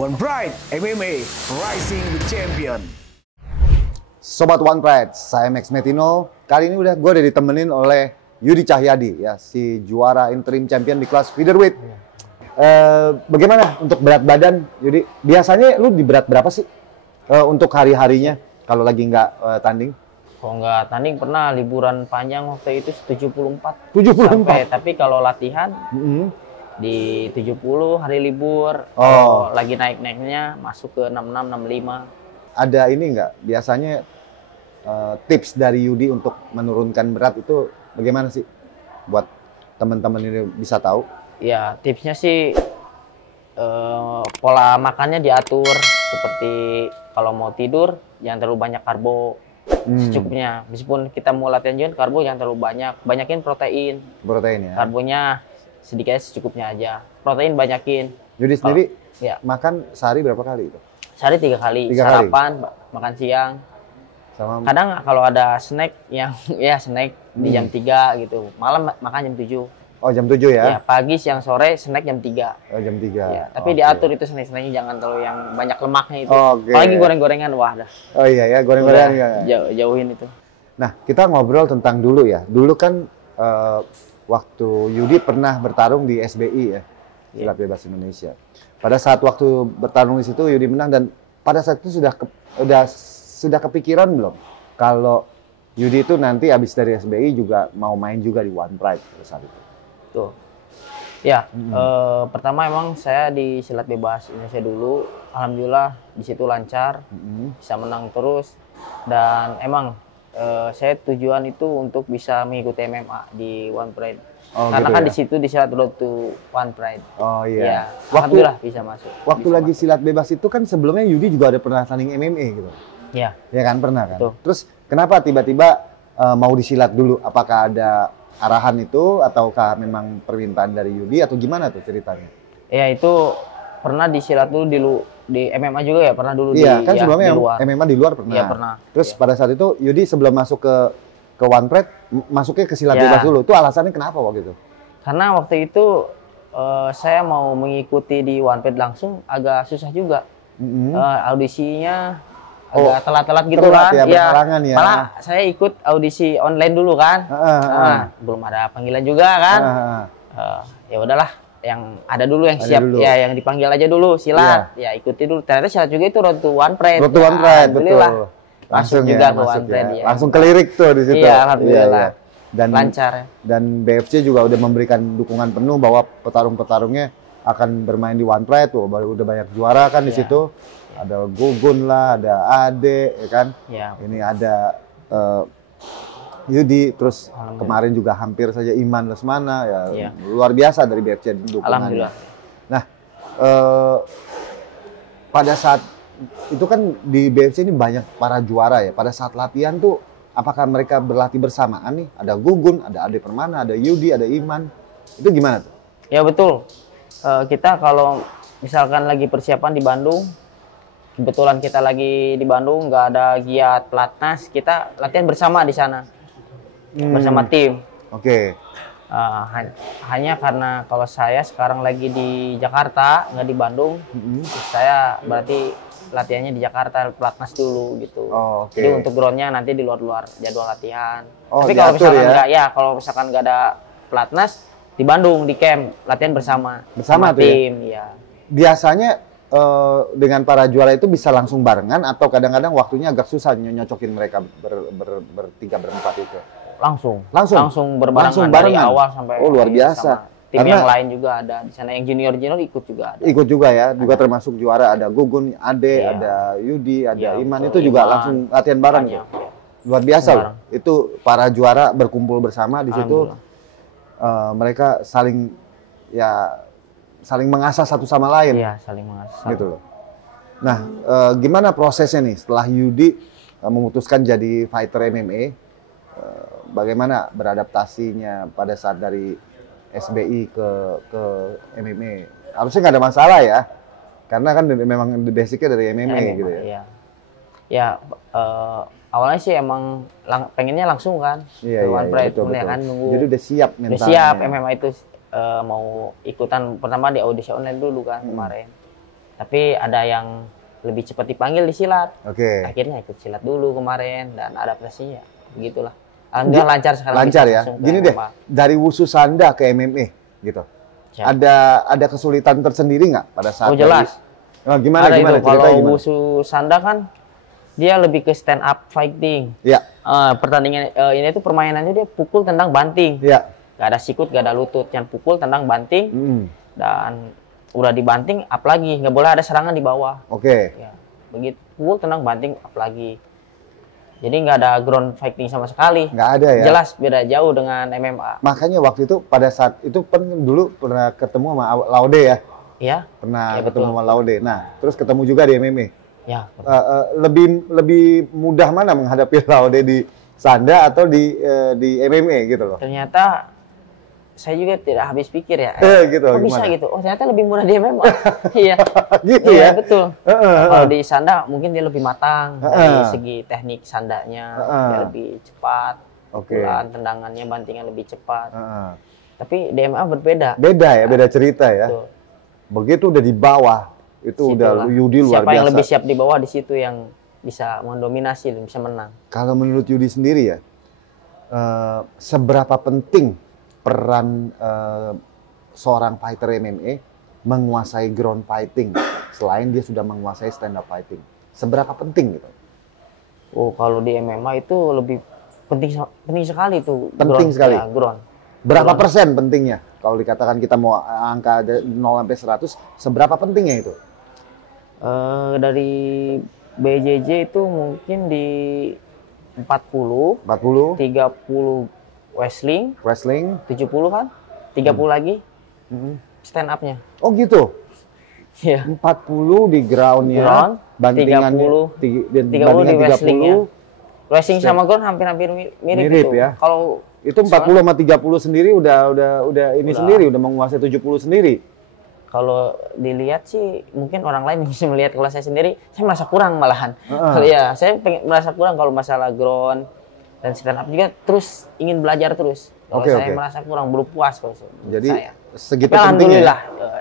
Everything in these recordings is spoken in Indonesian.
One Pride MMA Rising the Champion. Sobat One Pride, saya Max Metino. Kali ini gue udah ditemenin oleh Yudi Cahyadi, ya, si juara interim champion di kelas featherweight. Bagaimana untuk berat badan, Yudi? Biasanya lu di berat berapa sih untuk hari-harinya kalau lagi nggak tanding? Kalau nggak tanding pernah liburan panjang waktu itu 74. 74? Tapi kalau latihan di 70 hari libur. Oh. Kalau lagi naik-naiknya masuk ke 66, 65. Ada ini nggak? Biasanya tips dari Yudi untuk menurunkan berat itu bagaimana sih? Buat teman-teman ini bisa tahu. Ya, tipsnya sih pola makannya diatur. Seperti kalau mau tidur, jangan terlalu banyak karbo. Secukupnya. Meskipun kita mau latihan juga, karbo jangan terlalu banyak. Banyakin protein. Protein ya? Karbonya sedikitnya secukupnya aja. Protein banyakin. Yudi sendiri ya, makan sehari berapa kali itu? sehari 3 kali. Sarapan, makan siang. Sama... Kadang kalau ada snack yang ya snack di jam 3 gitu. Malam makan jam 7. Oh, jam 7 ya? Ya, pagi, siang, sore snack jam 3. Oh, jam 3. Ya, tapi diatur itu snack-snacknya, jangan terlalu yang banyak lemaknya itu. Okay. Apalagi goreng-gorengan, wah dah. Oh iya ya, goreng-gorengan ya. Jauhin itu. Nah, kita ngobrol tentang dulu ya. Dulu kan waktu Yudi pernah bertarung di SBI ya, Silat Bebas Indonesia. Pada saat waktu bertarung di situ Yudi menang, dan pada saat itu sudah kepikiran belum kalau Yudi itu nanti habis dari SBI juga mau main juga di One Pride pada saat itu? Tuh. Ya, pertama emang saya di Silat Bebas Indonesia dulu. Alhamdulillah di situ lancar, bisa menang terus. Dan emang saya tujuan itu untuk bisa mengikuti MMA di One Pride. Karena gitu kan ya? di situ di Silat Road to One Pride. Oh iya. Ya, alhamdulillah bisa masuk. Waktu bisa lagi masuk. Silat Bebas itu kan sebelumnya Yudi juga ada pernah tanding MMA gitu. Ya. Ya kan, pernah kan? Betul. Terus kenapa tiba-tiba mau disilat dulu? Apakah ada arahan itu ataukah memang permintaan dari Yudi atau gimana tuh ceritanya? Ya, itu pernah disilat dulu di MMA juga ya, pernah dulu iya, di kan sebelumnya di luar. MMA di luar pernah. Iya, pernah. Terus Iya. pada saat itu Yudi sebelum masuk ke One Pride masuknya ke Silat Bebas dulu. Itu alasannya kenapa waktu itu? Karena waktu itu saya mau mengikuti di One Pride langsung agak susah juga. Audisinya agak telat-telat gitu telat kan. ya, berhalangan ya. Malah saya ikut audisi online dulu kan. Belum ada panggilan juga kan. Ya udahlah, yang ada dulu yang siap dulu. ya, yang dipanggil aja dulu silat. Ya ikuti dulu. Ternyata silat juga itu Road to One Pride. Road to One Pride, Alhamdulillah. betul. Langsung ya, juga ke masuk One Pride ya. Langsung kelirik tuh di situ. Iya, alhamdulillah. Dan Lancar ya. Dan BFC juga udah memberikan dukungan penuh bahwa petarung-petarungnya akan bermain di One Pride tuh. Udah banyak juara kan di situ. Ada Gugun lah, ada Ade, ya kan? Ya. Ini ada Yudi, terus kemarin juga hampir saja Iman Lesmana, ya luar biasa dari BFC dukungannya. Alhamdulillah. Nah, pada saat itu kan di BFC ini banyak para juara ya. Pada saat latihan tuh, apakah mereka berlatih bersamaan nih? Ada Gugun, ada Ade Permana, ada Yudi, ada Iman. Itu gimana tuh? Ya betul. Kita kalau misalkan lagi persiapan di Bandung, kebetulan kita lagi di Bandung, nggak ada giat pelatnas, kita latihan bersama di sana, bersama tim. Oke. Hanya karena kalau saya sekarang lagi di Jakarta, nggak di Bandung, saya berarti latihannya di Jakarta, pelatnas dulu gitu. Jadi untuk groundnya nanti di luar jadwal latihan. Tapi kalau misalkan kalau misalkan nggak ada pelatnas, di Bandung di camp latihan bersama tuh tim. Ya? Biasanya dengan para juara itu bisa langsung barengan atau kadang-kadang waktunya agak susah nyocokin mereka bertiga berempat itu? Langsung berbarengan dari awal sampai luar biasa. Tim yang lain juga ada di sana, yang junior ikut juga ada. Ikut juga ya, juga termasuk juara, ada Gugun, Ade, ada Yudi, ada Iman, itu juga langsung latihan bareng ya. Luar biasa loh. Itu para juara berkumpul bersama di situ. Mereka saling mengasah satu sama lain. Iya, saling mengasah. Gitu loh. Nah, gimana prosesnya nih setelah Yudi memutuskan jadi fighter MMA? Bagaimana beradaptasinya pada saat dari SBI ke MMA? Harusnya nggak ada masalah ya, karena kan memang basicnya dari MMA gitu ya. Iya. Ya, awalnya sih emang pengennya langsung kan ke One Pride, ya kan, nunggu. Jadi udah siap mentalnya. Udah siap MMA itu mau ikutan, pertama di audisi online dulu kan kemarin. Tapi ada yang lebih cepat dipanggil di silat. Oke. Akhirnya ikut silat dulu kemarin dan adaptasinya begitulah. Alhamdulillah lancar sekarang. Lancar ya. Gini deh, dari Wushu Sanda ke MMA gitu. Ya. Ada kesulitan tersendiri nggak pada saat? Oh jelas. Gimana Ada gimana? itu. Kalau Wushu Sanda kan dia lebih ke stand up fighting. Ya. Pertandingan ini tuh permainannya dia pukul tendang banting. Ya. Gak ada sikut, gak ada lutut. Yang pukul tendang banting dan udah dibanting up lagi. Nggak boleh ada serangan di bawah. Oke. Ya, begitu pukul tendang banting up lagi. Jadi nggak ada ground fighting sama sekali. Nggak ada ya? Jelas beda jauh dengan MMA. Makanya waktu itu pada saat itu dulu pernah ketemu sama Laude ya? Iya. Pernah Ya, ketemu betul. sama Laude. Nah, terus ketemu juga di MMA. Ya. Lebih mudah mana menghadapi Laude di Sanda atau di MMA gitu loh? Ternyata saya juga tidak habis pikir ya. Gitu. Kok bisa gimana? gitu? Oh ternyata lebih mudah di MMA. Iya. Gitu Iya, ya? betul. Kalau di Sanda mungkin dia lebih matang dari segi teknik sandanya, dia lebih cepat. Oke. Pukulan, tendangannya, bantingan lebih cepat. Tapi di MMA berbeda. Beda ya, beda cerita ya. Betul. Begitu udah di bawah, itu udah Yudi luar Siapa biasa. yang lebih siap di bawah di situ yang bisa mendominasi dan bisa menang. Kalau menurut Yudi sendiri ya, seberapa penting peran seorang fighter MMA menguasai ground fighting selain dia sudah menguasai stand up fighting? Seberapa penting gitu? Oh, kalau di MMA itu lebih penting sekali itu. Penting ground, sekali. Ya, ground. Berapa Ground. persen pentingnya? Kalau dikatakan kita mau angka 0 sampai 100, seberapa pentingnya itu? Dari BJJ itu mungkin di 40, 40, 30 wrestling, wrestling, 70 kan? 30 lagi stand up-nya. oh gitu. Iya. 40 di ground-nya, Ground, bantingannya 30 di wrestling-nya. Wrestling sama ground hampir-hampir mirip Mirip itu. ya. Kalau itu 40 sama 30 sendiri udah ini sendiri, udah menguasai 70 sendiri. kalau dilihat sih mungkin orang lain bisa melihat, kalau saya sendiri saya merasa kurang malahan. Kalau ya saya merasa kurang kalau masalah ground dan stand up juga, terus ingin belajar terus. Kalau saya merasa kurang, belum puas kalau jadi saya. segitu Tapi pentingnya. alhamdulillah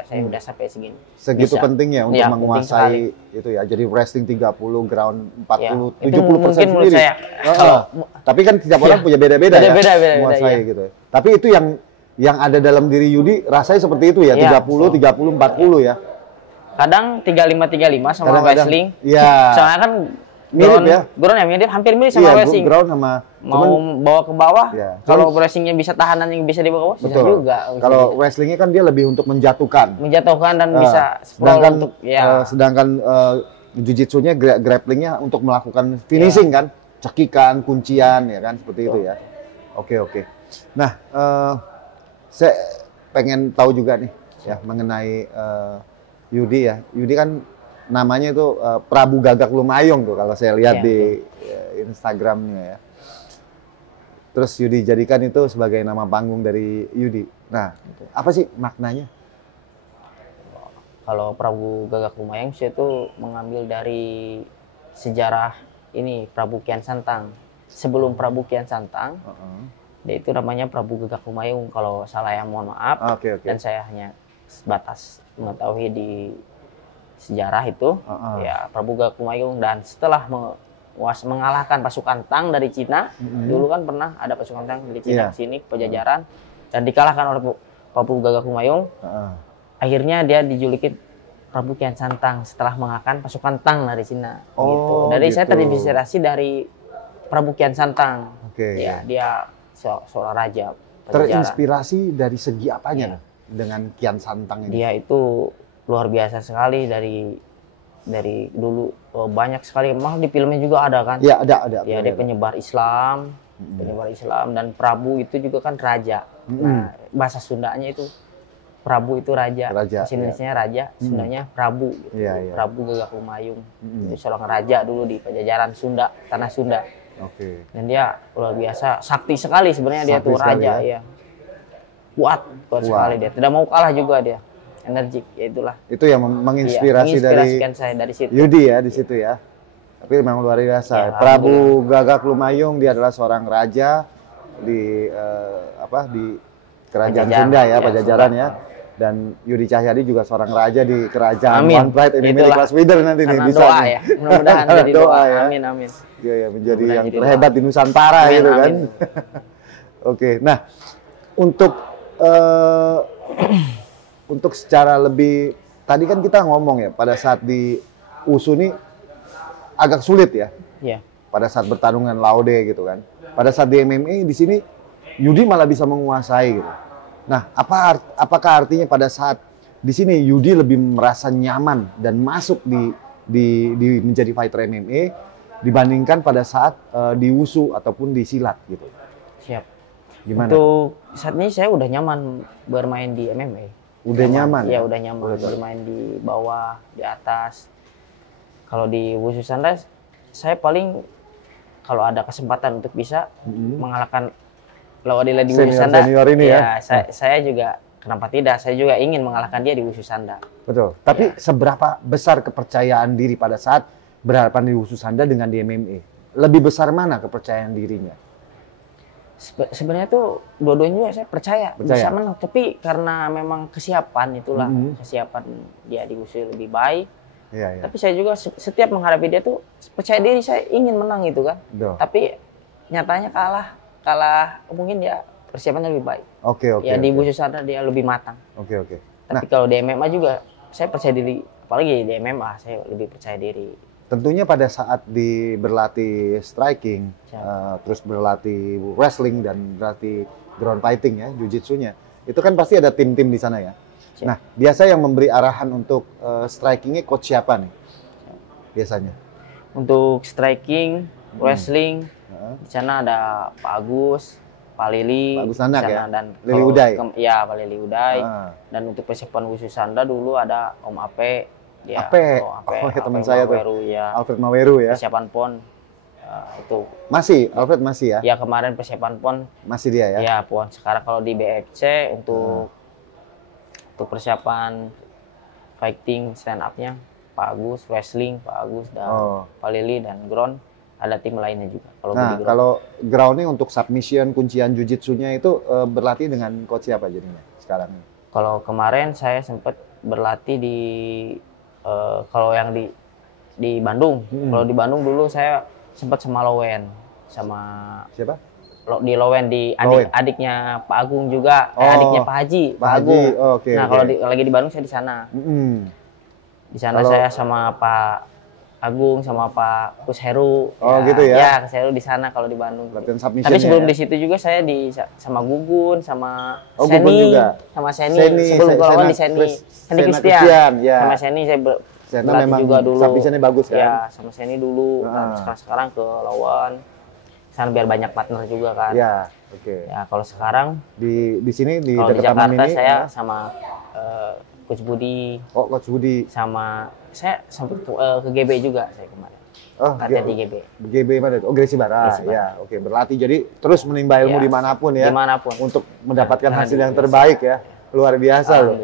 saya udah sampai segini. Segitu Bisa. pentingnya untuk Ya, menguasai itu ya. Jadi wrestling 30, ground 40, Ya, itu 70% mungkin menurut sendiri. saya. Tapi kan tiap orang punya beda-beda ya. Beda-beda, menguasai ya. gitu. Tapi itu yang ada dalam diri Yudi rasanya seperti itu ya, Ya, 30, 30, 40 ya. Kadang 35-35 sama Kadang-kadang, wrestling. iya. Soalnya kan Mirip ground, ya? ground ya mirip, hampir mirip sama wrestling. Ground sama Mau bawa ke bawah, Ya, kalau wrestlingnya bisa tahanan yang bisa dibawa ke bawah, bisa betul. juga. Kalau wrestlingnya kan dia lebih untuk menjatuhkan. Menjatuhkan dan bisa sprawl sedangkan untuk ya. sedangkan jiu-jitsunya grapplingnya untuk melakukan finishing kan, cekikan, kuncian ya kan, seperti itu ya. Oke. Nah, saya pengen tahu juga nih ya mengenai Yudi ya. Yudi kan namanya itu Prabu Gagak Lumayong tuh kalau saya lihat di Instagramnya ya. Terus Yudi jadikan itu sebagai nama panggung dari Yudi. Nah, apa sih maknanya? Kalau Prabu Gagak Lumayong itu mengambil dari sejarah ini Prabu Kian Santang. Sebelum Prabu Kian Santang, dia itu namanya Prabu Gagak Lumayong. Kalau salah ya mohon maaf. Oke. Dan saya hanya sebatas mengetahui di sejarah itu, ya Prabu Gagak Lumayong. Dan setelah mengalahkan pasukan Tang dari Cina, dulu kan pernah ada pasukan Tang dari Cina sini ke Pajajaran, dan dikalahkan oleh Prabu Gagak Lumayong. Akhirnya dia dijuluki Prabu Kian Santang setelah mengalahkan pasukan Tang dari Cina. Gitu. Dari saya terinspirasi dari Prabu Kian Santang. Ya, dia seorang raja Pajajaran. Terinspirasi dari segi apanya dengan Kian Santang ini? Dia itu luar biasa sekali dari dulu, banyak sekali, malah di filmnya juga ada kan? Ya ada. Ya, dia penyebar Islam, dan Prabu itu juga kan raja. Nah, bahasa Sundanya itu Prabu itu raja, bahasa Indonesianya raja, Sundanya Prabu. Gitu. Prabu Gagak Lumayong, itu seorang raja dulu di Pajajaran Sunda, tanah Sunda. Dan dia luar biasa, sakti sekali sebenarnya, dia tuh raja ya. Kuat sekali dia, tidak mau kalah juga dia. Energik, ya itulah. Itu yang menginspirasi saya dari situ. Yudi ya di situ ya. Tapi memang luar biasa. Ya, Prabu Gagak Lumayong dia adalah seorang raja di di kerajaan Sunda ya, Pajajaran ya. Dan Yudi Cahyadi juga seorang raja di kerajaan Amin. One Pride MMA Itulah. kelas feather nanti nih Karena bisa doa nih. ya, mudah-mudahan jadi Doa doa. ya. Amin, amin. Iya ya, menjadi Mudah-mudahan yang jadi terhebat di Nusantara Amin, gitu kan. amin. Oke, nah untuk untuk secara lebih tadi kan kita ngomong ya pada saat di USU ini agak sulit ya. Iya. Pada saat bertarung dengan Laude gitu kan. Pada saat di MMA di sini Yudi malah bisa menguasai gitu. Nah, apakah artinya pada saat di sini Yudi lebih merasa nyaman dan masuk di menjadi fighter MMA dibandingkan pada saat di WUSU ataupun di silat gitu. Siap. Gimana? Untuk saat ini saya udah nyaman bermain di MMA. Udah nyaman? Iya, udah nyaman bermain di bawah, di atas. Kalau di Wushu Sanda saya paling kalau ada kesempatan untuk bisa mengalahkan Lauadila di Wushu Sanda. Senior ini ya. Saya juga kenapa tidak? Saya juga ingin mengalahkan dia di Wushu Sanda. Betul. Tapi seberapa besar kepercayaan diri pada saat berhadapan di Wushu Sanda dengan di MMA? Lebih besar mana kepercayaan dirinya? Sebenarnya tuh dua-duanya juga saya percaya bisa menang, tapi karena memang kesiapan itulah kesiapan dia di Wushu lebih baik. Iya. Tapi saya juga setiap menghadapi dia tuh percaya diri, saya ingin menang gitu kan. Tapi nyatanya kalah mungkin ya persiapannya lebih baik. Oke. Ya di Wushu Sanda dia lebih matang. Oke. Tapi kalau di MMA juga saya percaya diri, apalagi di MMA saya lebih percaya diri. Tentunya pada saat berlatih striking, terus berlatih wrestling dan berlatih ground fighting ya, jiu-jitsunya, itu kan pasti ada tim-tim di sana ya. Siap. Nah, biasa yang memberi arahan untuk strikingnya coach siapa nih? Biasanya. Untuk striking, wrestling, di sana ada Pak Agus, Pak Lili, Pak Agus Nandak ya? Dan Lili Uday. Ya, Pak Lili Uday. Dan untuk persiapan Wushu Sanda dulu ada Om Ape. Ya, Ape, teman saya Maweru, tuh, ya. Alfred Maweru ya. Persiapan PON itu. Alfred masih ya? Ya kemarin persiapan PON. Masih dia ya? Ya PON. Sekarang kalau di BFC untuk persiapan fighting stand up-nya Pak Agus, wrestling Pak Agus dan Pak Lili dan ground ada tim lainnya juga. Kalau groundnya untuk submission, kuncian jujitsunya itu berlatih dengan coach siapa jadinya sekarang? Kalau kemarin saya sempat berlatih di kalau yang di Bandung, kalau di Bandung dulu saya sempat sama Lowen, sama siapa? Di Lowen di adiknya Pak Agung juga, adiknya Pak Haji, Pak Agung. Nah kalau lagi di Bandung saya di sana. Di sana saya sama Pak Agung sama Pak Kus Heru. Gitu ya? Ya, Kus Heru di sana kalau di Bandung. Tapi sebelum di situ juga saya sama Gugun, sama Seni, sama Seni. Sebelum ke lawan di Seni Christian. Ya. Sama Seni saya berlatih juga dulu. Submissionnya bagus kan? Ya, sama Seni dulu. Sekarang ke lawan. Sana biar banyak partner juga kan. Ya, oke. Ya, kalau sekarang di sini di Jakarta ini, saya sama Coach Budi. Coach Budi. Sama saya sampai ke GB juga saya kemarin. Latihan di GB. GB mana? Gresi Barat. Ya, oke. Berlatih jadi terus menimba ilmu dimanapun ya. Dimanapun. Untuk mendapatkan hasil yang terbaik ya. Luar biasa loh.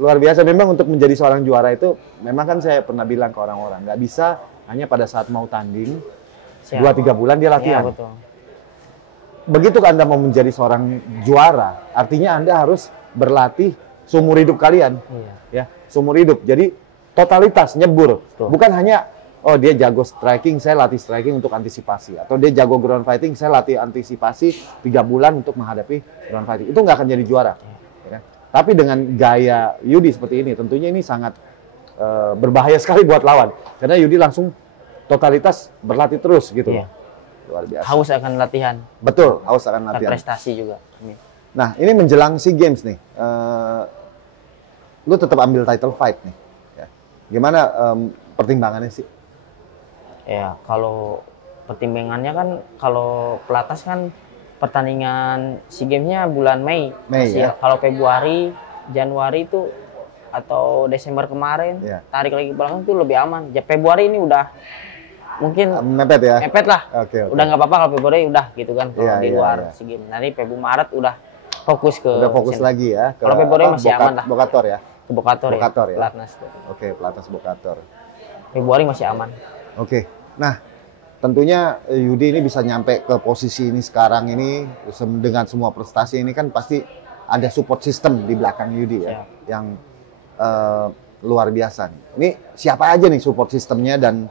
Luar biasa. Memang untuk menjadi seorang juara itu, memang kan saya pernah bilang ke orang-orang, nggak bisa hanya pada saat mau tanding, 2-3 bulan dia latihan. Ya, betul. Begitu Anda mau menjadi seorang juara, artinya Anda harus berlatih seumur hidup kalian. Ya, seumur hidup. Jadi totalitas nyebur. Betul. Bukan hanya dia jago striking, saya latih striking untuk antisipasi, atau dia jago ground fighting, saya latih antisipasi 3 bulan untuk menghadapi ground fighting. Itu nggak akan jadi juara. Ya. Tapi dengan gaya Yudi seperti ini, tentunya ini sangat berbahaya sekali buat lawan. Karena Yudi langsung totalitas berlatih terus gitu. Iya. Luar biasa. Haus akan latihan. Betul, haus akan latihan. Prestasi juga. Nah, ini menjelang SEA Games nih. Lu tetap ambil title fight nih. Ya. Gimana pertimbangannya sih? Ya, kalau pertimbangannya kan kalau pelatnas kan pertandingan SEA Games-nya bulan Mei. Ya? Kalau Februari, Januari itu atau Desember kemarin, tarik lagi belakang itu lebih aman. Ya Februari ini udah mungkin mepet ya? Mepet lah. Okay. Udah nggak apa-apa kalau Februari udah gitu kan. Kalau di luar SEA Games. Nanti Februari Maret udah fokus ke. Udah fokus lagi ya. Kalau Februari masih aman lah. Bokator ya? Ke Bokator ya. Pelatnas. Oke, pelatnas Bokator. Februari masih aman. Oke. Nah, tentunya Yudi ini bisa nyampe ke posisi ini sekarang ini dengan semua prestasi ini kan pasti ada support system di belakang Yudi ya, yang luar biasa nih. Ini siapa aja nih support sistemnya dan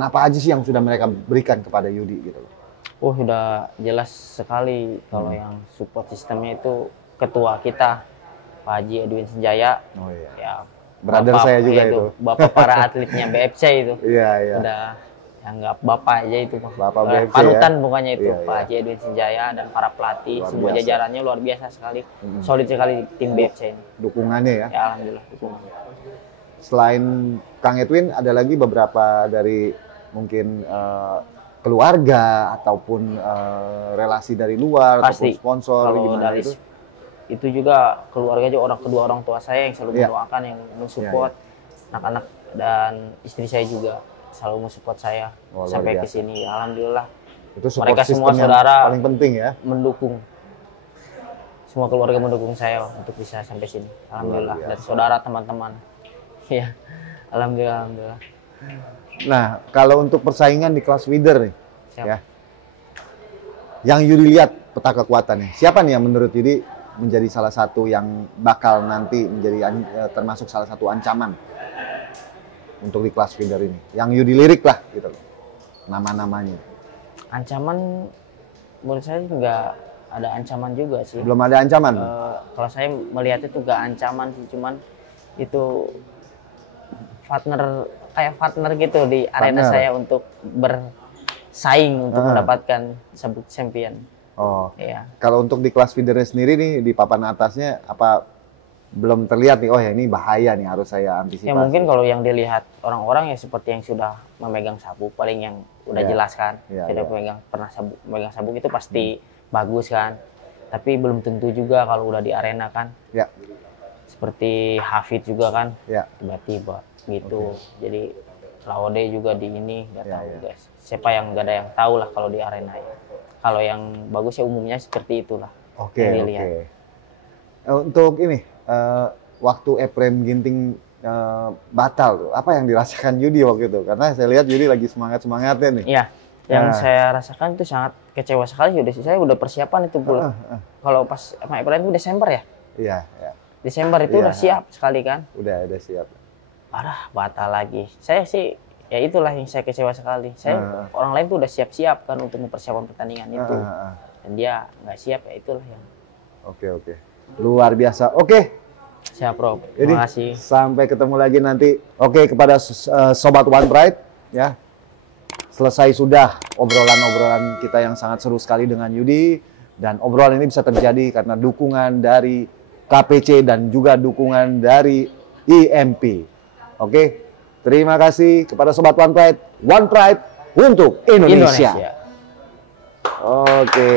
apa aja sih yang sudah mereka berikan kepada Yudi gitu loh? Oh, sudah jelas sekali kalau yang support sistemnya itu ketua kita, Pak Haji Edwin Senjaya. Oh iya. Ya, brother saya juga itu. Bapak para atletnya BFC itu. Iya, iya. Udah anggap bapak aja itu. Bapak BFC panutan ya? Bukannya itu, Iya, Pak iya. Haji Edwin Senjaya dan para pelatih, Luar semua biasa. jajarannya luar biasa sekali. Solid sekali tim BFC ini. Dukungannya ya. Ya, alhamdulillah dukungan. Selain Kang Edwin, ada lagi beberapa dari mungkin keluarga ataupun relasi dari luar Pasti. ataupun sponsor Kalau gimana dari itu? itu juga keluarga juga kedua orang tua saya yang selalu Iya. mendoakan, yang mensupport anak-anak dan istri saya juga selalu mensupport saya Oh, luar sampai ke biasa. sini. Alhamdulillah Itu support mereka system semua yang saudara paling penting ya. mendukung. Semua keluarga mendukung saya untuk bisa sampai sini. Alhamdulillah. Luar biasa. Dan saudara teman-teman. Ya. Alhamdulillah, alhamdulillah. Nah, kalau untuk persaingan di kelas feeder nih, Siap. ya, yang Yudi lihat peta kekuatannya, siapa nih yang menurut Yudi menjadi salah satu yang bakal nanti menjadi termasuk salah satu ancaman untuk di kelas feeder ini? Yang Yudi lirik lah, gitu loh, nama-namanya. Ancaman menurut saya nggak ada ancaman juga sih. Belum ada ancaman? Kalau saya melihat itu nggak ancaman sih, cuman itu kayak partner gitu di arena Partner. saya untuk bersaing untuk mendapatkan sabuk champion. Oh, Iya. kalau untuk di kelas feedernya sendiri nih, di papan atasnya, apa belum terlihat nih, oh ya ini bahaya nih, harus saya antisipasi? Ya mungkin kalau yang dilihat orang-orang ya seperti yang sudah memegang sabuk, paling yang udah Iya. jelas kan, Iya, sudah iya. pernah memegang sabuk itu pasti bagus kan. Tapi belum tentu juga kalau udah di arena kan. Ya, Seperti Hafid juga kan, ya. tiba-tiba gitu. Jadi Laude juga di ini nggak Ya, tahu ya. guys. Siapa yang nggak ada yang tahu lah kalau di arena ya. Kalau yang bagus ya umumnya seperti itulah. Oke, yang oke. dilihat. Untuk ini, waktu Ephraim Ginting batal, tuh, apa yang dirasakan Yudi waktu itu? Karena saya lihat Yudi lagi semangat-semangatnya nih. Iya, yang Nah. saya rasakan itu sangat kecewa sekali. Saya udah persiapan itu bulan. Kalau pas sama Ibrahim itu Desember ya. Iya, ya. Desember itu Iya. udah siap sekali kan. Udah siap. Parah, batal lagi. Saya sih ya itulah yang saya kecewa sekali. Saya orang lain tuh udah siap-siap kan untuk mempersiapkan pertandingan itu. Dan dia nggak siap, ya itulah yang. Oke. Luar biasa. Oke. Siap, Bro. Jadi Terima kasih. sampai ketemu lagi nanti. Oke, kepada Sobat One Pride ya. Selesai sudah obrolan-obrolan kita yang sangat seru sekali dengan Yudi, dan obrolan ini bisa terjadi karena dukungan dari KPC dan juga dukungan dari IMP. Oke. Terima kasih kepada Sobat One Pride. One Pride untuk Indonesia. Oke.